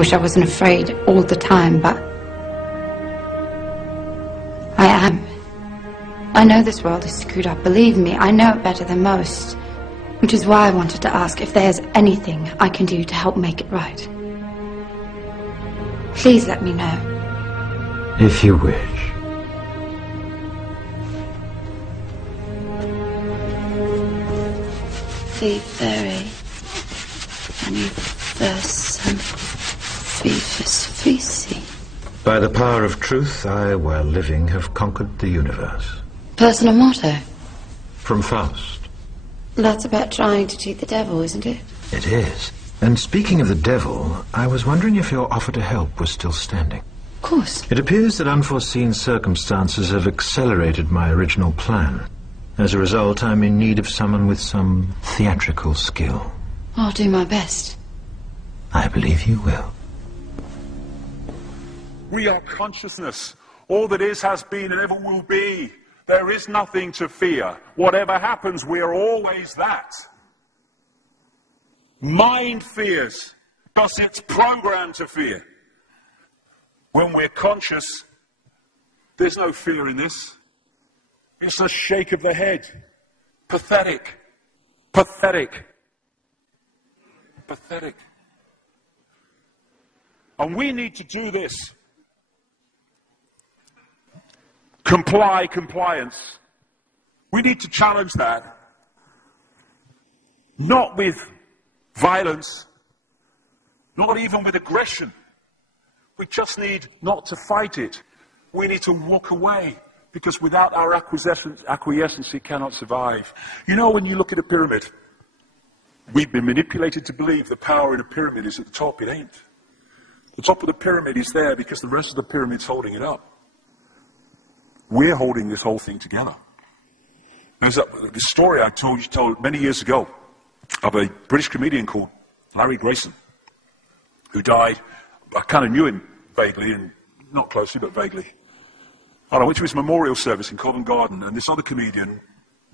wish I wasn't afraid all the time, but I am. I know this world is screwed up, believe me, I know it better than most. Which is why I wanted to ask if there's anything I can do to help make it right. Please let me know. If you wish. Very anniversum fisi. By the power of truth, I, while living, have conquered the universe. Personal motto? From Faust. That's about trying to cheat the devil, isn't it? It is. And speaking of the devil, I was wondering if your offer to help was still standing. Of course. It appears that unforeseen circumstances have accelerated my original plan. As a result, I'm in need of someone with some theatrical skill. I'll do my best. I believe you will. We are consciousness. All that is, has been, and ever will be. There is nothing to fear. Whatever happens, we are always that. Mind fears, because it's programmed to fear. When we're conscious, there's no fear in this. It's a shake of the head. Pathetic. Pathetic. Pathetic. And we need to do this. Compliance. We need to challenge that. Not with violence, not even with aggression. We just need not to fight it. We need to walk away, because without our acquiescence, it cannot survive. You know, when you look at a pyramid, we've been manipulated to believe the power in a pyramid is at the top. It ain't. The top of the pyramid is there because the rest of the pyramid's holding it up. We're holding this whole thing together. There's this story I told many years ago of a British comedian called Larry Grayson, who died. I kind of knew him vaguely, and not closely, but vaguely. I went to his memorial service in Covent Garden, and this other comedian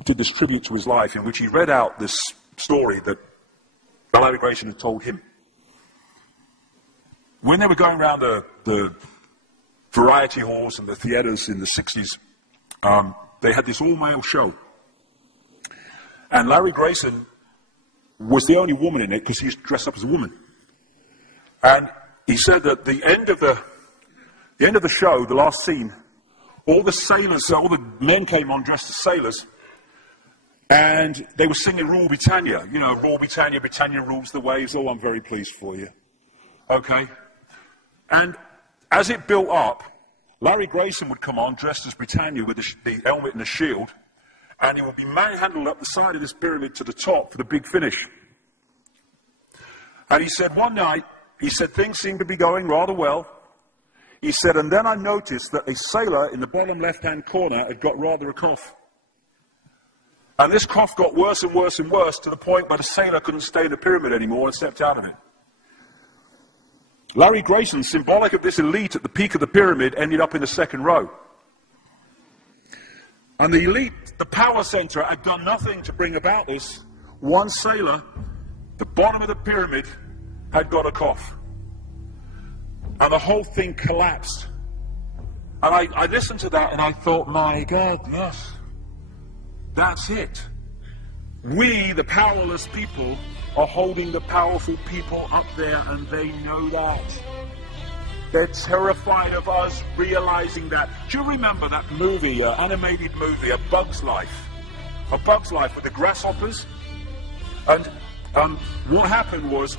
did this tribute to his life in which he read out this story that Larry Grayson had told him. When they were going around the variety halls and the theatres in the 60s, they had this all-male show. And Larry Grayson was the only woman in it because he was dressed up as a woman. And he said that the end of the show, the last scene, all the sailors, all the men came on dressed as sailors, and they were singing Rule Britannia. You know, Rule Britannia, Britannia rules the waves. Oh, I'm very pleased for you. Okay? And as it built up, Larry Grayson would come on dressed as Britannia with the helmet and the shield, and he would be manhandled up the side of this pyramid to the top for the big finish. And he said one night, he said things seemed to be going rather well. He said, and then I noticed that a sailor in the bottom left-hand corner had got rather a cough. And this cough got worse and worse and worse to the point where the sailor couldn't stay in the pyramid anymore and stepped out of it. Larry Grayson, symbolic of this elite at the peak of the pyramid, ended up in the second row. And the elite, the power center, had done nothing to bring about this. One sailor, the bottom of the pyramid, had got a cough. And the whole thing collapsed. And I listened to that and I thought, my God, yes, that's it. We, the powerless people, are holding the powerful people up there, and they know that. They're terrified of us realizing that. Do you remember that movie, animated movie, A Bug's Life? A Bug's Life with the grasshoppers? And what happened was,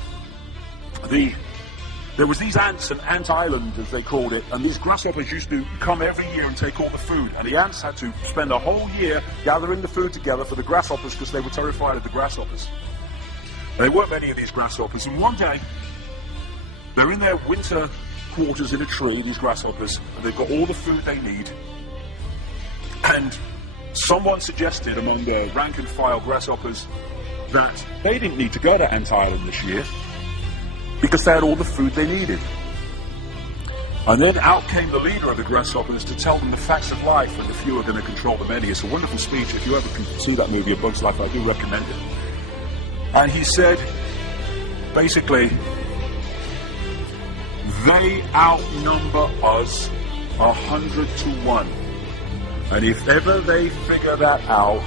there was these ants, an ant island as they called it, and these grasshoppers used to come every year and take all the food, and the ants had to spend a whole year gathering the food together for the grasshoppers because they were terrified of the grasshoppers. There weren't many of these grasshoppers, and one day, they're in their winter quarters in a tree, these grasshoppers, and they've got all the food they need, and someone suggested among the rank and file grasshoppers that they didn't need to go to Ant Island this year because they had all the food they needed. And then out came the leader of the grasshoppers to tell them the facts of life, and the few are going to control the many. It's a wonderful speech. If you ever can see that movie, A Bug's Life, I do recommend it. And he said, basically, They outnumber us 100 to 1. And if ever they figure that out,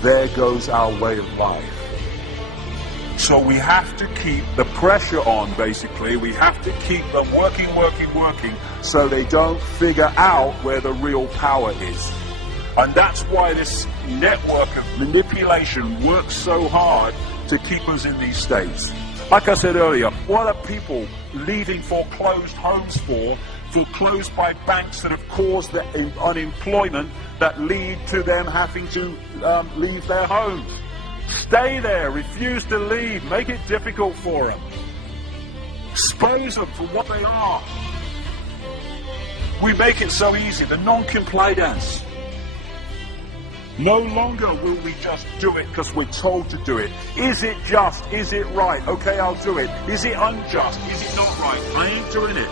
there goes our way of life. So we have to keep the pressure on, basically. We have to keep them working, so they don't figure out where the real power is. And that's why this network of manipulation works so hard to keep us in these states. Like I said earlier, what are people leaving foreclosed homes for? Foreclosed by banks that have caused the unemployment that lead to them having to leave their homes. Stay there, refuse to leave, make it difficult for them. Expose them for what they are. We make it so easy, the non-compliance. No longer will we just do it because we're told to do it. Is it just? Is it right? Okay, I'll do it. Is it unjust? Is it not right? I ain't doing it.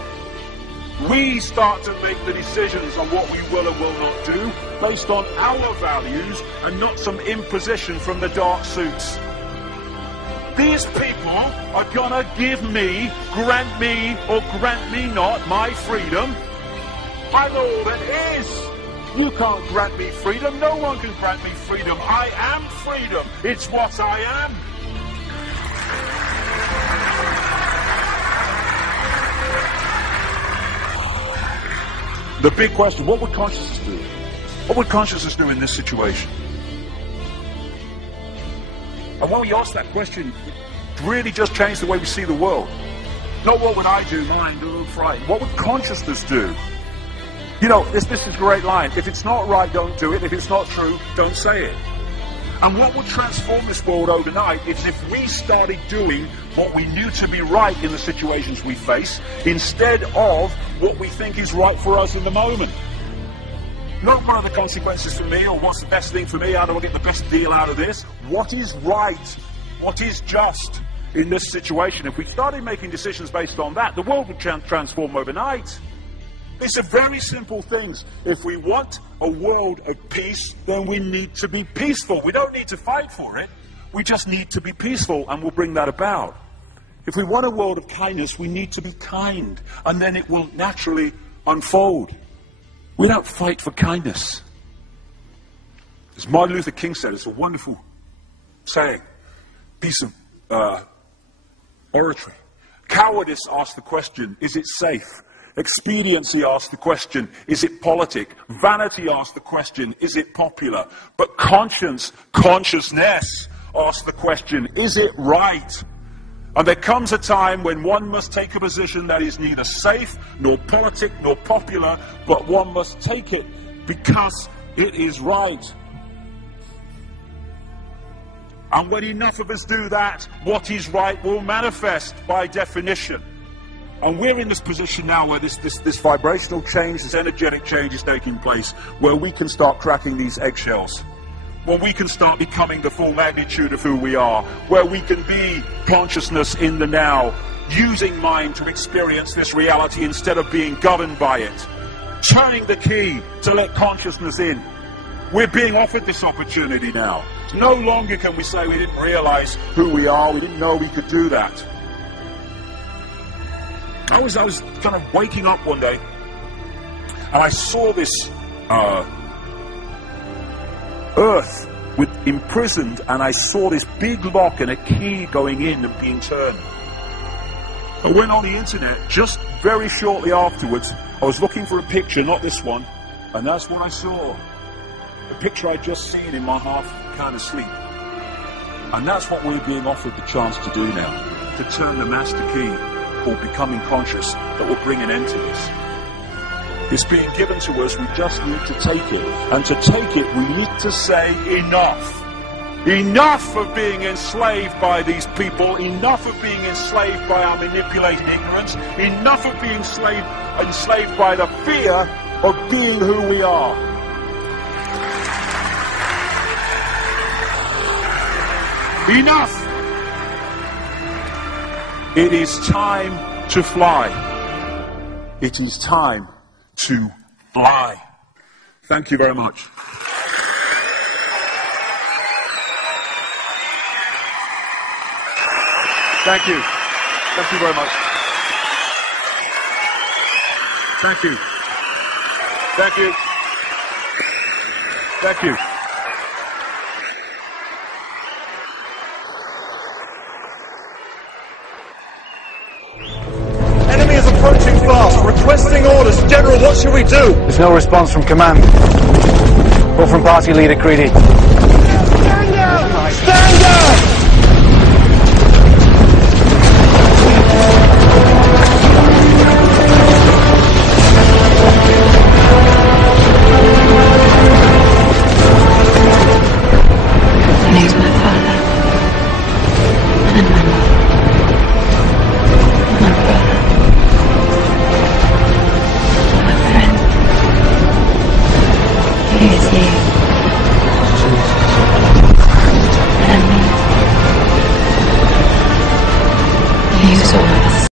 We start to make the decisions on what we will and will not do based on our values and not some imposition from the dark suits. These people are gonna give me, grant me, or grant me not my freedom. I'm all that is. You can't grant me freedom. No one can grant me freedom. I am freedom. It's what I am. The big question, what would consciousness do? What would consciousness do in this situation? And when we ask that question, it really just changed the way we see the world. Not what would I do, mind, or frightened. What would consciousness do? You know, this is a great line. If it's not right, don't do it. If it's not true, don't say it. And what would transform this world overnight is if we started doing what we knew to be right in the situations we face, instead of what we think is right for us in the moment. Not what are the consequences for me, or what's the best thing for me, how do I get the best deal out of this? What is right? What is just in this situation? If we started making decisions based on that, the world would transform overnight. These are very simple things. If we want a world of peace, then we need to be peaceful. We don't need to fight for it. We just need to be peaceful, and we'll bring that about. If we want a world of kindness, we need to be kind, and then it will naturally unfold. We don't fight for kindness. As Martin Luther King said, it's a wonderful saying, piece of oratory. Cowardice asks the question, is it safe? Expediency asks the question, is it politic? Vanity asks the question, is it popular? But consciousness asks the question, is it right? And there comes a time when one must take a position that is neither safe, nor politic, nor popular, but one must take it because it is right. And when enough of us do that, what is right will manifest by definition. And we're in this position now where this vibrational change, this energetic change is taking place, where we can start cracking these eggshells, where we can start becoming the full magnitude of who we are, where we can be consciousness in the now, using mind to experience this reality instead of being governed by it, turning the key to let consciousness in. We're being offered this opportunity now. No longer can we say we didn't realize who we are, we didn't know we could do that. I was kind of waking up one day, and I saw this earth imprisoned, and I saw this big lock and a key going in and being turned. I went on the internet just very shortly afterwards. I was looking for a picture, not this one, and that's what I saw. The picture I'd just seen in my half kind of sleep. And that's what we're being offered the chance to do now, to turn the master key, called becoming conscious, that will bring an end to this. It's being given to us, we just need to take it. And to take it, we need to say enough. Enough of being enslaved by these people, enough of being enslaved by our manipulated ignorance, enough of being enslaved by the fear of being who we are. Enough! It is time to fly. It is time to fly. Thank you very much. Thank you. Thank you very much. Thank you. Thank you. Thank you. Enemy is approaching fast, requesting orders. General, what should we do? There's no response from command. Or from party leader Creedy. Stand down! Stand down!